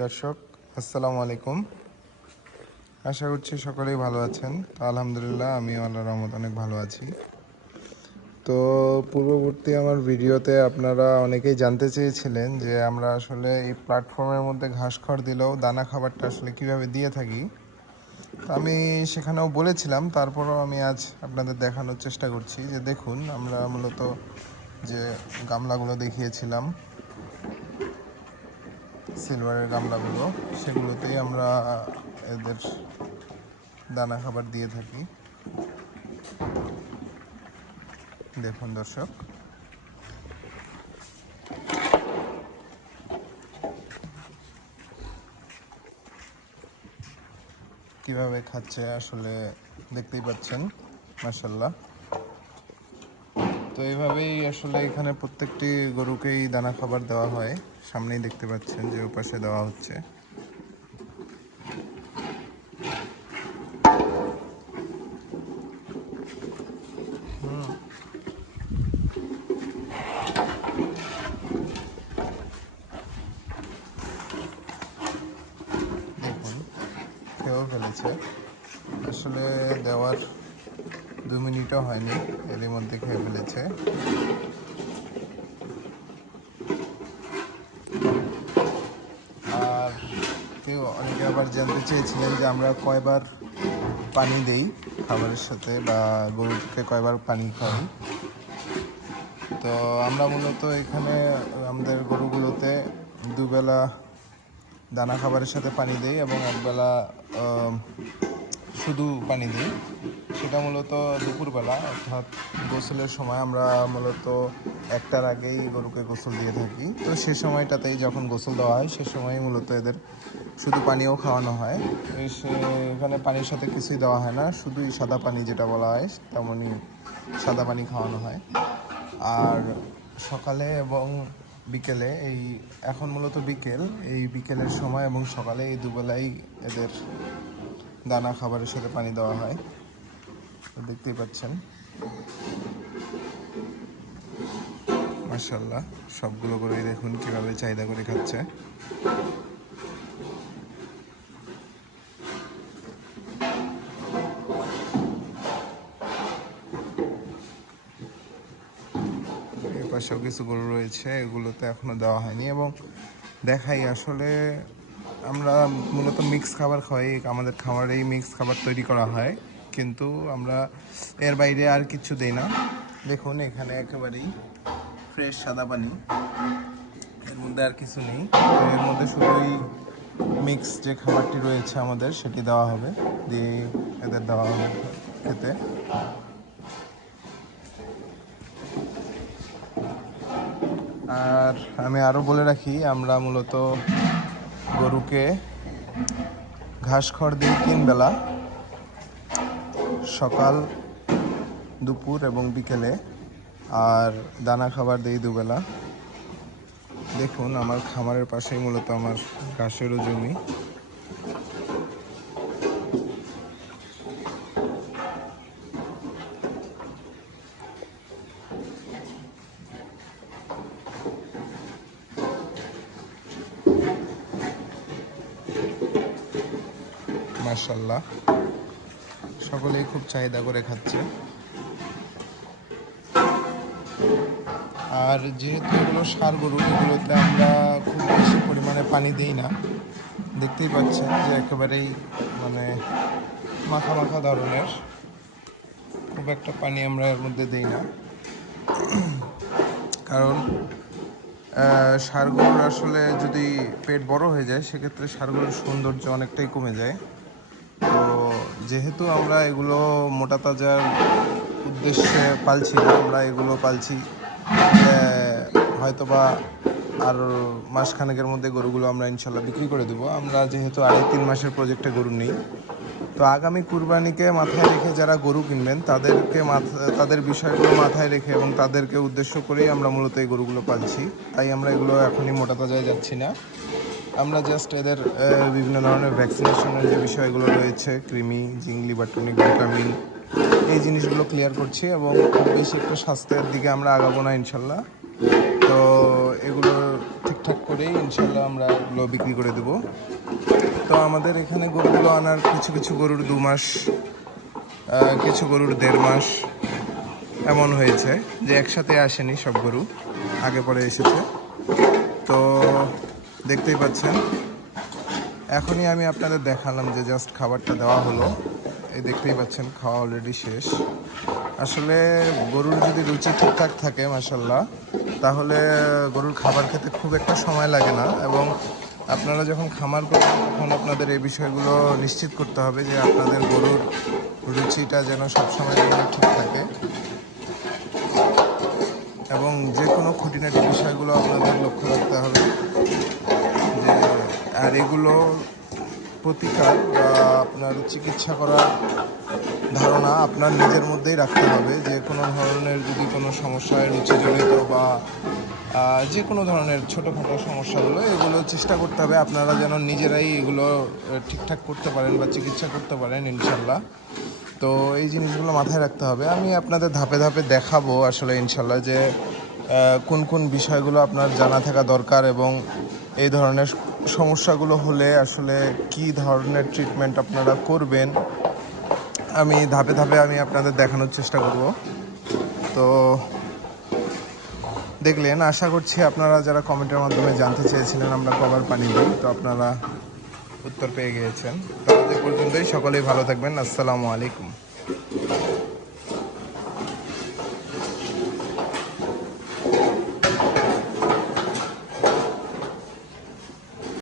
দর্শক আসসালামু আলাইকুম। আশা করছি সকলেই ভালো আছেন। তো আলহামদুলিল্লাহ আমিও আল্লাহর রহমতে অনেক ভালো আছি। তো পূর্ববর্তী আমার ভিডিওতে আপনারা অনেকেই জানতে চেয়েছিলেন যে আমরা আসলে এই প্ল্যাটফর্মের মধ্যে ঘাস খড় দিলেও দানা খাবারটা আসলে কিভাবে দিয়ে থাকি। তো আমি সেখানেও বলেছিলাম, তারপরও আমি আজ আপনাদের দেখানোর চেষ্টা করছি যে দেখুন আমরা মূলত যে গামলাগুলো দেখিয়েছিলাম, সিলভারের গামলাগুলো, সেগুলোতেই আমরা এদের দানা খাবার দিয়ে থাকি। দেখুন দর্শক, কিভাবে খাচ্ছে আসলে দেখতেই পাচ্ছেন, মাশাআল্লাহ। তো এইভাবেই আসলে এখানে প্রত্যেকটি গরুকেই দানা খাবার দেওয়া হয়। সামনেই দেখতে পাচ্ছেন যে ওপাশে দেওয়া হচ্ছে। দেখুন খেয়েও ফেলেছে, আসলে দেওয়ার 2 মিনিটও হয়নি, এরই মধ্যে খেয়ে ফেলেছে। আর কেউ অনেকে আবার জানতে চেয়েছিলেন যে আমরা কয়বার পানি দেই খাবারের সাথে, বা গরুকে কয়বার পানি খাওয়াই। তো আমরা মূলত এখানে আমাদের গরুগুলোতে দুবেলা দানা খাবারের সাথে পানি দিই এবং একবেলা শুধু পানি দিই। সেটা মূলত দুপুরবেলা, অর্থাৎ গোসলের সময় আমরা মূলত 1টার আগেই গরুকে গোসল দিয়ে থাকি। তো সে সময়টাতেই যখন গোসল দেওয়া হয় সে সময়ই মূলত এদের শুধু পানিও খাওয়ানো হয়। এখানে পানির সাথে কিছুই দেওয়া হয় না, শুধুই সাদা পানি যেটা বলা হয় তেমনই সাদা পানি খাওয়ানো হয়। আর সকালে এবং বিকেলে, এখন মূলত বিকেল, এই বিকেলের সময় এবং সকালে এই দুবেলাই এদের দানা খাবারের সাথে পানি দেওয়া হয়। দেখতেই পাচ্ছেন মাশাআল্লাহ, সবগুলো করেই দেখুন কিভাবে চাহিদা করে খাচ্ছে। এর পাশেও কিছু গরু রয়েছে, এগুলোতে এখনো দেওয়া হয়নি। এবং দেখাই আসলে আমরা মূলত মিক্স খাবার খাওয়াই, আমাদের খামারেই মিক্স খাবার তৈরি করা হয়, কিন্তু আমরা এর বাইরে আর কিছু দেই না। দেখুন এখানে একেবারেই ফ্রেশ সাদা পানি, এর মধ্যে আর কিছু নেই। তো এর মধ্যে শুধুই মিক্স যে খাবারটি রয়েছে আমাদের সেটি দেওয়া হবে, দিয়ে এদের দেওয়া হবে খেতে। আর আমি আরও বলে রাখি, আমরা মূলত গরুকে ঘাস খড় দিই 3 বেলা, সকাল, দুপুর এবং বিকেলে। আর দানা খাবার দিই 2 বেলা। দেখুন আমার খামারের পাশেই মূলত আমার ঘাসেরও জমি। মাশাআল্লাহ, সকলেই খুব চাহিদা করে খাচ্ছে। আর যেহেতু এগুলো ষাঁড় গরু, এগুলোতে আমরা খুব বেশি পরিমাণে পানি দিই না। দেখতেই পাচ্ছেন যে একেবারেই মানে মাখা মাখা ধরনের, খুব একটা পানি আমরা এর মধ্যে দিই না। কারণ ষাঁড় গরুর আসলে যদি পেট বড় হয়ে যায় সেক্ষেত্রে ষাঁড় গরুর সৌন্দর্য অনেকটাই কমে যায়। তো যেহেতু আমরা এগুলো মোটা তাজার উদ্দেশ্যে পালছি না, আমরা এগুলো পালছি হয়তোবা আর মাসখানেকের মধ্যে গরুগুলো আমরা ইনশাল্লাহ বিক্রি করে দেবো। আমরা যেহেতু 2.5-3 মাসের প্রজেক্টে গরু নেই, তো আগামী কুরবানিকে মাথায় রেখে যারা গরু কিনবেন তাদের বিষয়গুলো মাথায় রেখে এবং তাদেরকে উদ্দেশ্য করেই আমরা মূলত এই গরুগুলো পালছি। তাই আমরা এগুলো এখনই মোটা তাজায় যাচ্ছি না। আমরা জাস্ট এদের বিভিন্ন ধরনের ভ্যাকসিনেশনের যে বিষয়গুলো রয়েছে, কৃমি, জিঙ্ক, লিভার টনিক, ভিটামিন, এই জিনিসগুলো ক্লিয়ার করছি এবং খুব বেশি একটু স্বাস্থ্যের দিকে আমরা আগাবো না ইনশাল্লাহ। তো এগুলো ঠিকঠাক করেই ইনশাল্লাহ আমরা এগুলো বিক্রি করে দেব। তো আমাদের এখানে গরুগুলো আনার কিছু কিছু গরুর 2 মাস, কিছু গরুর 1.5 মাস এমন হয়েছে, যে একসাথে আসেনি সব গরু, আগে পরে এসেছে। তো দেখতেই পাচ্ছেন, এখনই আমি আপনাদের দেখালাম যে জাস্ট খাবারটা দেওয়া হলো। এই দেখতেই পাচ্ছেন খাওয়া অলরেডি শেষ। আসলে গরুর যদি রুচি ঠিকঠাক থাকে মাশাল্লাহ, তাহলে গরুর খাবার খেতে খুব একটা সময় লাগে না। এবং আপনারা যখন খামার করবেন তখন আপনাদের এই বিষয়গুলো নিশ্চিত করতে হবে যে আপনাদের গরুর রুচিটা যেন সবসময় জন্য ঠিক থাকে, এবং যে কোনো খুঁটিনাটি বিষয়গুলো আপনাদের লক্ষ্য রাখতে হবে। যে আর এগুলো প্রতিকার বা আপনার চিকিৎসা করার ধারণা আপনার নিজের মধ্যেই রাখতে হবে। যে কোনো ধরনের যদি কোনো সমস্যায় রুচিজনিত বা যে কোনো ধরনের ছোটোখাটো সমস্যাগুলো, এগুলো চেষ্টা করতে হবে আপনারা যেন নিজেরাই এগুলো ঠিকঠাক করতে পারেন বা চিকিৎসা করতে পারেন ইনশাল্লাহ। তো এই জিনিসগুলো মাথায় রাখতে হবে। আমি আপনাদের ধাপে ধাপে দেখাবো আসলে ইনশাল্লাহ যে কোন কোন বিষয়গুলো আপনার জানা থাকা দরকার, এবং এই ধরনের সমস্যাগুলো হলে আসলে কি ধরনের ট্রিটমেন্ট আপনারা করবেন। আমি ধাপে ধাপে আপনাদের দেখানোর চেষ্টা করব। তো দেখলেন, আশা করছি আপনারা যারা কমেন্টের মাধ্যমে জানতে চেয়েছিলেন আমরা কবার পানি দিই, তো আপনারা উত্তর পেয়ে গিয়েছেন। তো আজ এ পর্যন্তই, সকলেই ভালো থাকবেন। আসসালামু আলাইকুম।